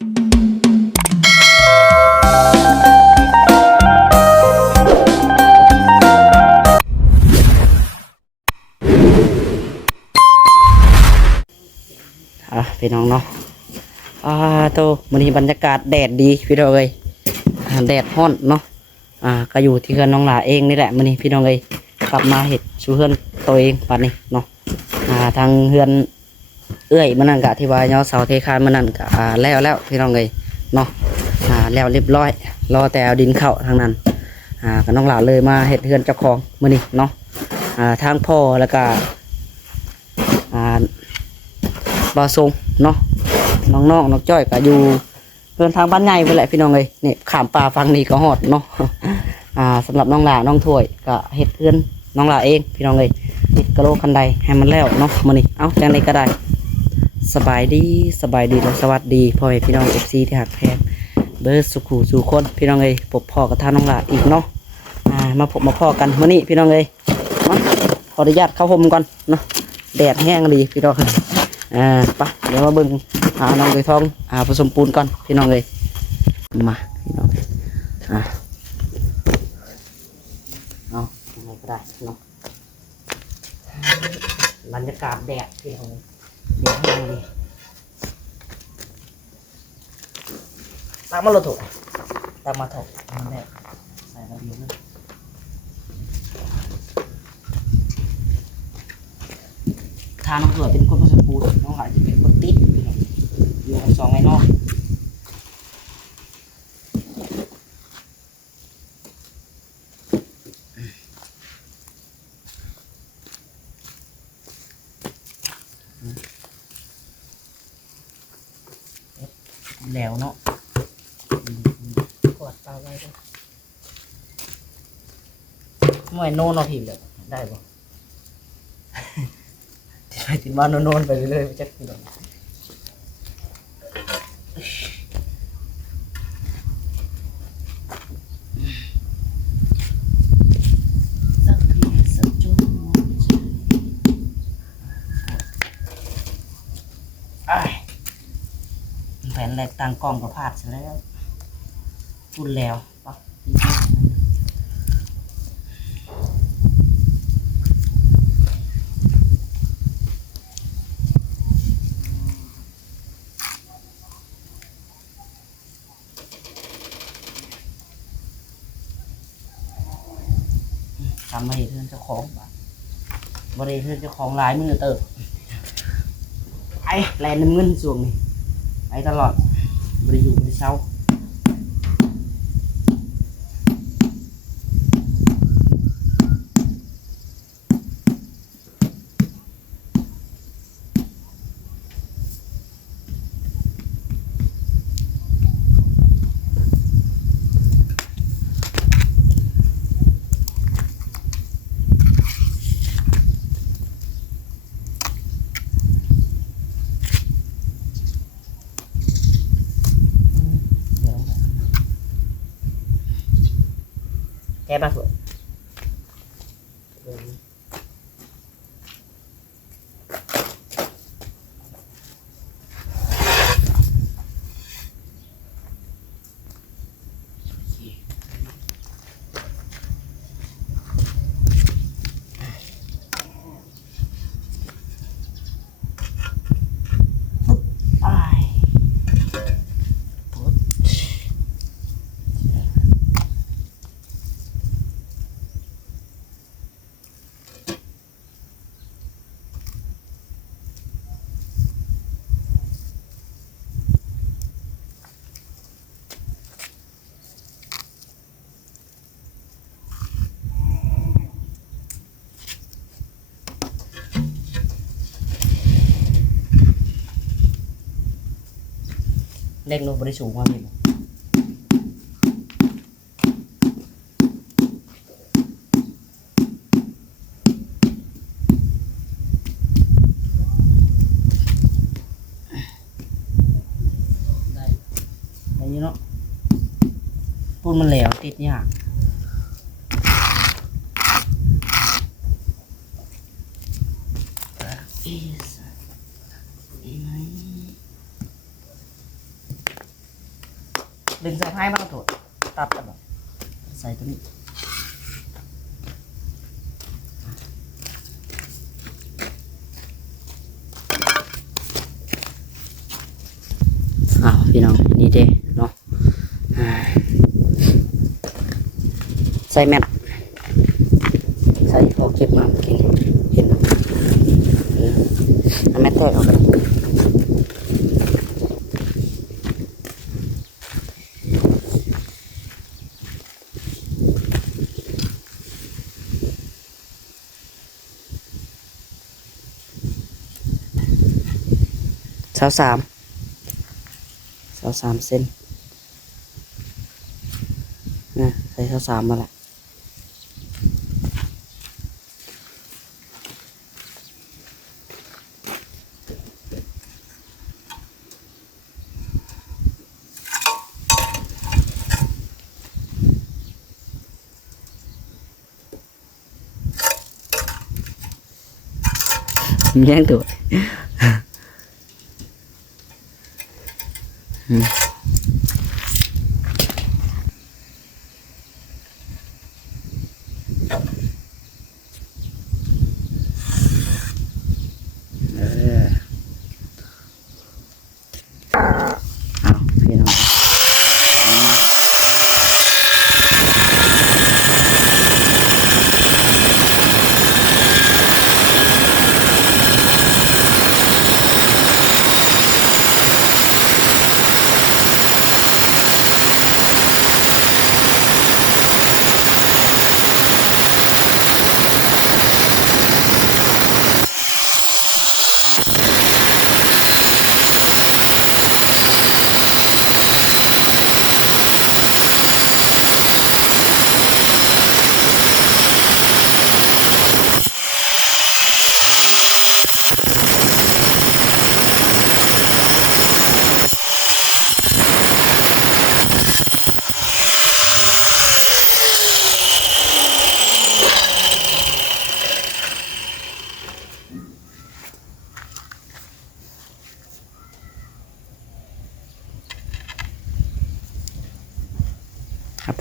พี่น้องเนาะโตมันนี้บรรยากาศแดดดีพี่น้องเอ้ยแดดร้อนเนาะก็อยู่ที่เฮือนน้องหลาเองนี่แหละมันนี้พี่น้องเอ้ยกลับมาเห็ดชูเฮือนตัวเองปัดนี้เนาะทางเฮือนเอื้อยมันนั่นกะที่ว่าเนาะเสาเทคานมันนั่นกะแล้วพี่น้องเอ้ยเนาะแล้วเรียบร้อยรอแต่เอาดินเข้าทางนั้นกับน้องหลาเลยมาเห็ดเฮือนเจ้าของมันนี้เนาะทางพ่อแล้วก็บาทรงเนาะน้องน้องจ้อยก็อยู่เดินทางบ้านใหญ่ไปแหละพี่น้องเลยเนี่ยขามป่าฟังนี่ก็ฮอดเนาะสำหรับน้องหลาน้องถ้วยก็เฮ็ดเพื่อนน้องหลาเองพี่น้องเลยติดกระโหลกคันใดให้มันแล้วเนาะมื้อนี้เอ้าจังไดก็ได้สบายดีและสวัสดีพ่อแม่พี่น้อง FC ที่หักแพงเบิร์ดสุขสู่คนพี่น้องเลยพบพ่อกับท่านน้องหลาอีกเนาะมาพบมาพ่อกันมื้อนี้พี่น้องเลยขออนุญาตเข้าห่มก่อนเนาะแดดแห้งดีพี่น้องปะเดี๋ยวมาเบิ่งน้องเลยทองผสมปูนก่อนพี่น้องเลยมาพี่น้องเอาอะไรก็ได้เนาะบรรยากาศแดดพี่น้องแดดแห้งดีตามมาเราถูกตามมาถูกแดดใส่ระเบียงเลยทาน้องเกลือเป็นคนผสมปูนน้องหายจะเป็นคนติดอยู่กับสองไอ้นอกแล้วเนาะกดเตาไว้ด้วยหน่วยโน่นเอาผิวเลยได้ปะไปที่บ้านโน่นไปเรื่อยๆจะกินแผ่นแรกตั้งกล้องก็พลาดซะแล้วพูดแล้วปะทำมาเห็นเพื่อนเจ้าของบริเพื่อนเจ้าของหลายมือเติบไอ้แลนน้ำเงินส่วงนี่ไอ้ตลอดบริอยู่บริเช่าแค่บ้านสวยเล็กลงบริสูงมาพี่ได้เนาะพูดมันแหลวติดยาก ดึงสะพายมาโถดตัดกันบ่ใส่ตัวนี้พี่น้องนี่เด้เนาะใส่แมทใส่พอเก็บมาเก่งเห็นแมทแตกออกไป23เซนนะใส่23มาละแย่งตัวพี่น้อง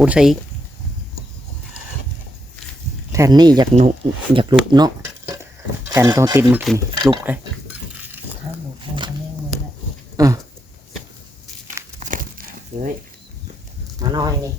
ปูนใส่อีกแทนนี่อยากหนุอยากลุกเนาะแทนต้องติดมากินลุกได้เฮ้ยมาหน่อยนี่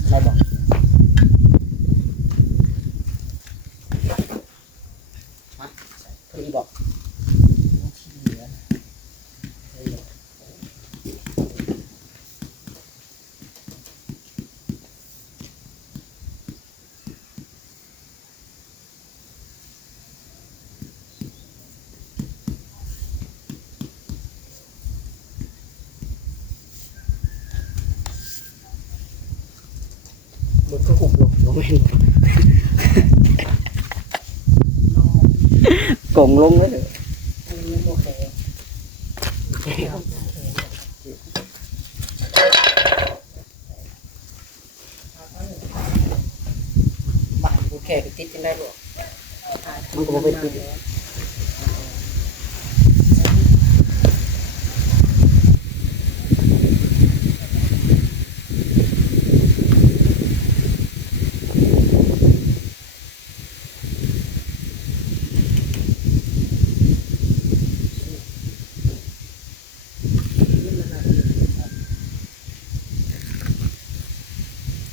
ได้บอกพี่บอกมันก็หุบลงไม่เห็นกงลงเลยบ้านกูแค่ไปติดกันได้หรอมันก็ไม่ติด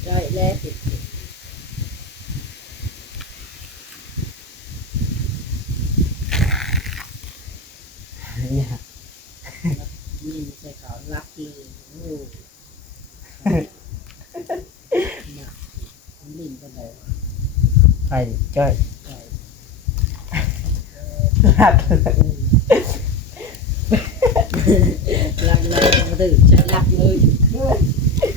ได้แล้วติดนี่ใส่ขาวรักเลยโอ้ลิ้นเป็นไรฮะ ไปจ้อยรัก รักเลยมาถึงฉันรักเลย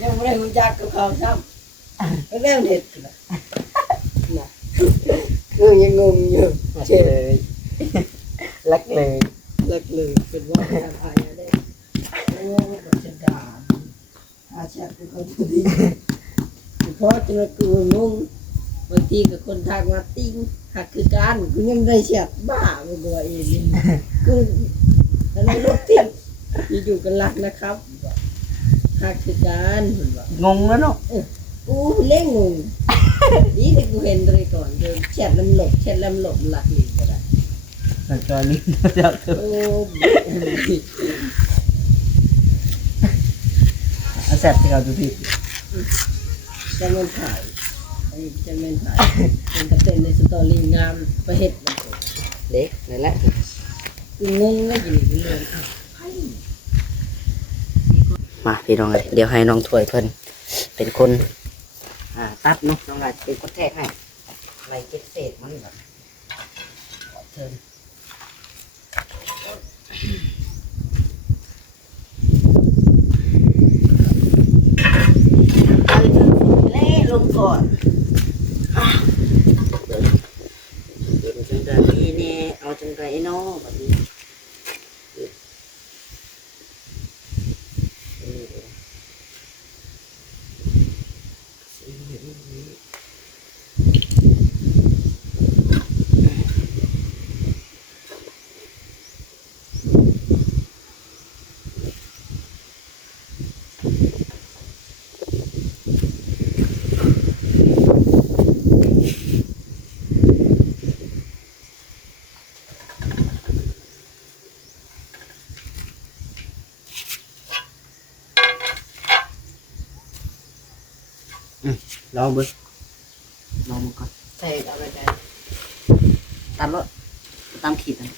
ยังไม่ได้รู้จักกับเขาซ้ำก็เริ่มเด็ดนะคือยังงงอยู่ รัก เช่น เลยรักเลย รักเลยเป็นว่าทำอะไรได้โอ้บัจดาอาชาติเป็นคนดีเพราะจะกูงงบางทีกับคนทางมาติ้งหักคือการกูยังได้เฉียดบ้าไปกว่าเองกูอะไรรถติ้งอยู่กันรักนะครับหักคือการงงแล้วเนาะ กูเล่นงงนี่แต่กูเห็นเลยก่อนเดินแชทลำหลบหลักนี่ก็ได้ แต่ตอนนี้เจ้าคือ โอ้ อาแซบที่เราดูผิด จะเงินถ่ายไอ้จะเงินถ่ายเป็นกระเต้นในสตอรี่งามประเฮ็ด เล็กนั่นแหละ กูงงเลยอยู่นี่เลย มาพี่น้องเลยเดี๋ยวให้น้องถ้วยเพิ่นเป็นคนตัดเนาะน้องลายเป็นคนแทกให้อะไรเก็บเศษมันแบบเชิญเอาเถอะเล่ลงก่อนเดี๋ยวจังแบบนี้เนี่ยเอาจังไรเนาะแบบนี้ลองเบิ้งลองมันก่อน ใส่เอาไปได้ ตามรถตามขีดนะ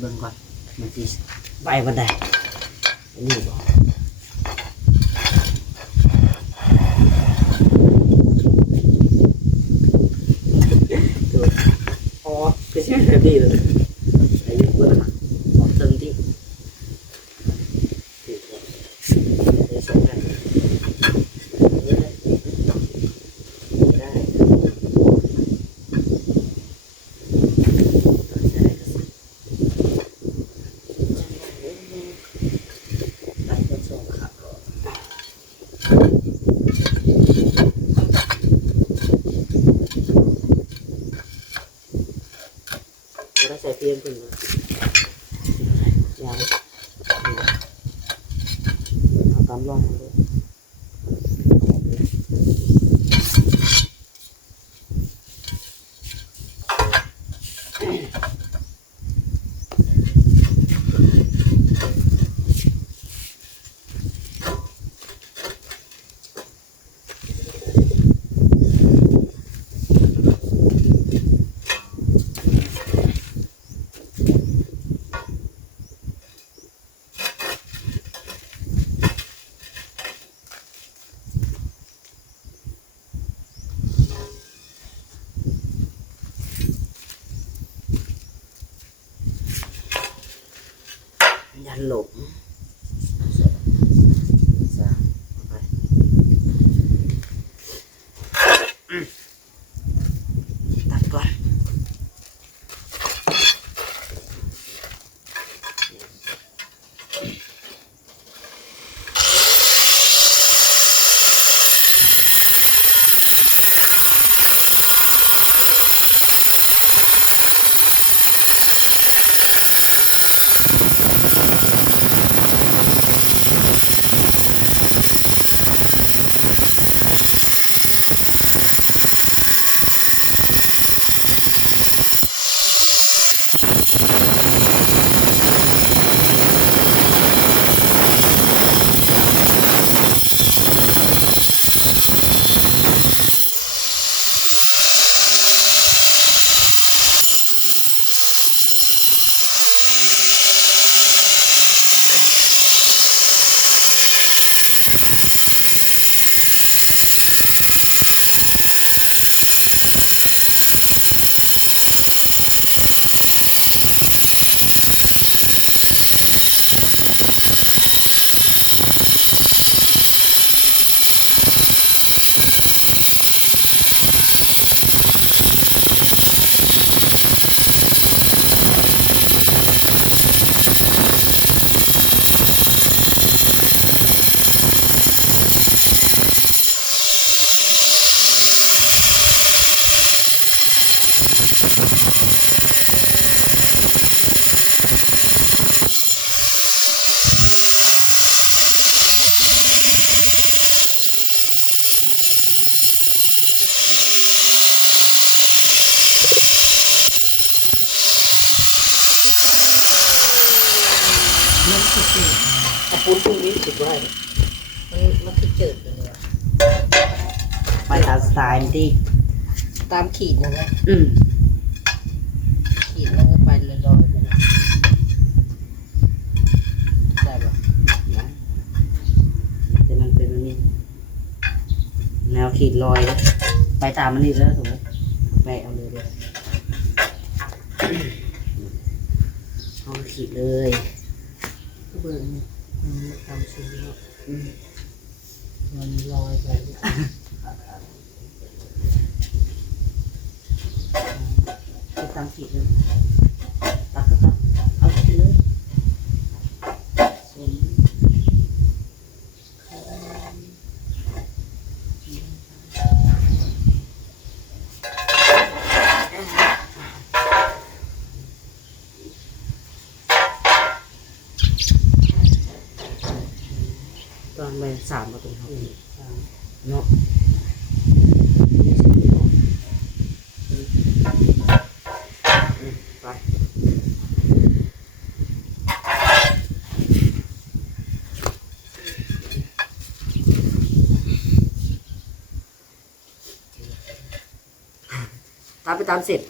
เบิ่งก่อนมันสิใบบันไดอันนี้บ่ตัวอ๋อคือใช่แบบนี้เลยไอ้เบิ่งนะออกเติมที่ได้ใส่ได้ได้ ไปกระทรวงครับ ได้ใส่เพียงเพิ่นเลยยังเอาตามร่องเลย ยันหลบสามไปตัดก่อน ถ้าปูนตรงนี้ติดไว้ มันคือเจิดเลยเนี่ย ไปตามสไตล์ที่ ตามขีดนะนะ อืม ขีดแล้วก็ไปลอยๆไปนะได้ปะ นะแต่มันเป็นแบบนี้แนวขีดลอยเลยไปตามมันนี่แล้วถูกไหมแบกเอาเลยเลยเอาขีดเลย ก็เบิ่งมันทำชิ้นแล้ว อืม มันลอยไปเนี่ย ไปตามขีดเลยตักก็ตักเอาขีดเลยส่วนตอนไป3 ประตูครับเนาะไปตามไปตามเสร็จ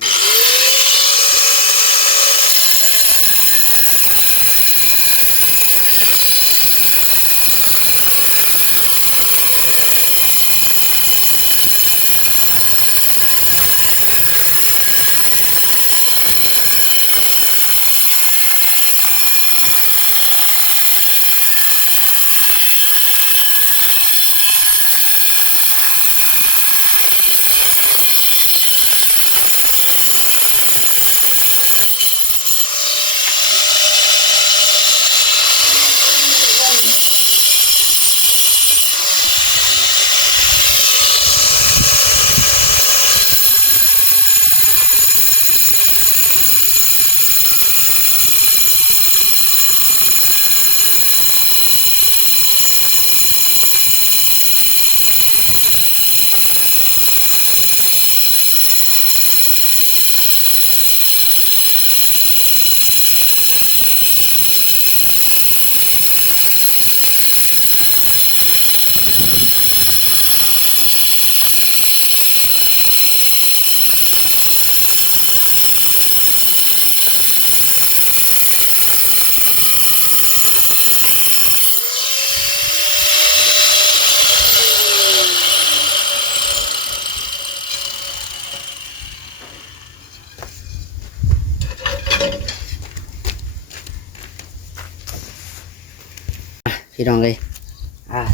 พี่น้องเลย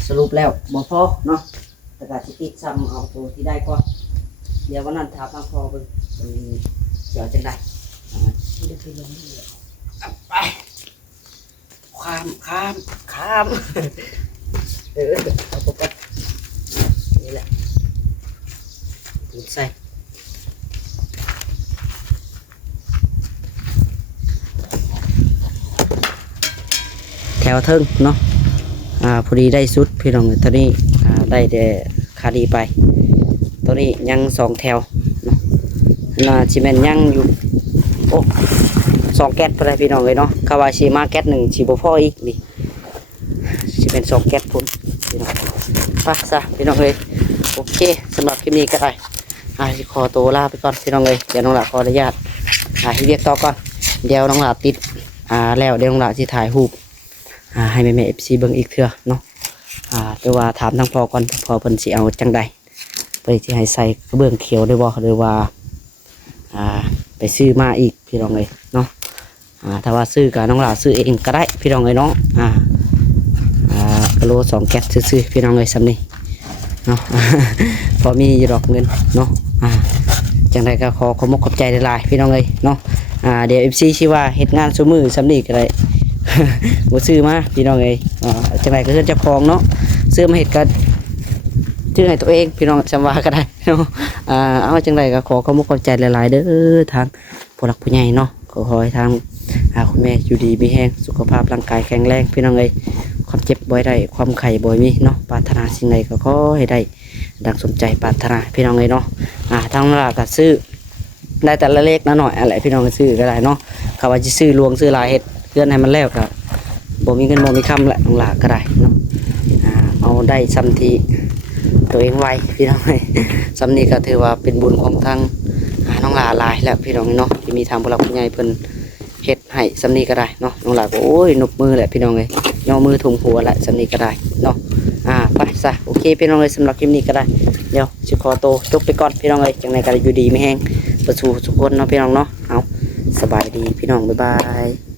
สรุปแล้วบ่พอเนาะแต่ก็สิติดซ้ำเอาตัวที่ได้ก่อนเดี๋ยววันนั้นถามมาพอเบิ่งเดี๋ยวจังได๋ มันจะไปลงนี่แหละ ไปข้ามเอาปุ๊บนี่แหละปูใส่แถวเทิงเนาะพอดีได้สุดพี่น้องตัวนี้ได้แต่คาดีไปตัวนี้ยัง2 แถวเนาะน่าสิแม่นยังอยู่โอ้2 แก๊สไปเลยพี่น้องเลยเนาะคาวาชิมาแก๊ส1สิบ่พออีกนี่สิเป็น2 แก๊สพุ่นพี่น้องไปซะพี่น้องเลยโอเคสำหรับคลิปนี้ก็ได้สิขอตัวลาไปก่อนพี่น้องเลยเดี๋ยวน้องหลาขออนุญาตให้เรียกต่อก่อนเดี๋ยวน้องหลาติดแล้วเดี๋ยวน้องหลาสิถ่ายรูปให้แม่ๆ FC เบิ่งอีกเทื่อเนาะแต่ว่าถามทางพ่อก่อนพ่อเพิ่นสิเอาจังใดเพิ่นสิให้ใส่กระเบื้องเขียวได้บ่หรือว่าไปซื้อมาอีกพี่น้องเอ้ยเนาะถ้าว่าซื้อก็น้องหลาซื้อเองก็ได้พี่น้องเอ้ยเนาะกิโล2 แก๊สซื้อๆพี่น้องเอ้ยซำนี้เนาะ พอมีอยู่ดอกเงินเนาะจังใดก็ขอขอบใจหลายๆพี่น้องเอ้ยเนาะเดี๋ยว FC สิว่าเฮ็ดงานซุมื้อซำนี้ก็ได้ บ่ซื้อมาพี่น้องเอ้ยจังไดก็เฮือนเจ้าของเนาะซื้อมาเฮ็ดก็ซื้อให้ตัวเองพี่น้องจำว่าก็ได้เนาะเอาจังไดก็ขอขอบใจหลายๆเด้อทางผู้หลักผู้ใหญ่เนาะขอให้ทางคุณแม่อยู่ดีมีแรงสุขภาพร่างกายแข็งแรงพี่น้องเอ้ยความเจ็บบ่ได้ความไข้บ่มีเนาะปรารถนาสิ่งใดก็ขอให้ได้ดังสมใจปรารถนาพี่น้องเอ้ยเนาะทางเราก็ซื้อได้แต่ละเล็กน้อยอะไรพี่น้องก็ซื้อก็ได้เนาะเขาว่าสิซื้อลวงซื้อหลายเฮ็ดเพื่อนให้มันแล้วก็ บ่มีเงินบ่มีคำแหละน้องหลาก็ได้เนาะเอาได้ซ้ำที่ตัวเองไว้พี่น้องเอ้ยซ้ำนี้ก็ถือว่าเป็นบุญของทางน้องหลาหลายแล้วพี่น้องเนาะที่มีทางผู้หลักผู้ใหญ่เพิ่นเฮ็ดให้ซ้ำนี้ก็ได้เนาะน้องหลาก็โอ้ยนบมือแหละพี่น้องเอ้ยย่อมือถุงหัวแหละซ้ำนี้ก็ได้เนาะไปซะโอเคพี่น้องเอ้ยสำหรับคลิปนี้ก็ได้เดี๋ยวสิขอตัวจบไปก่อนพี่น้องเอ้ยจังไดก็อยู่ดีไม่แห้งประสู่ทุกคนเนาะพี่น้องเนาะเอาสบายดีพี่น้องบ๊ายบาย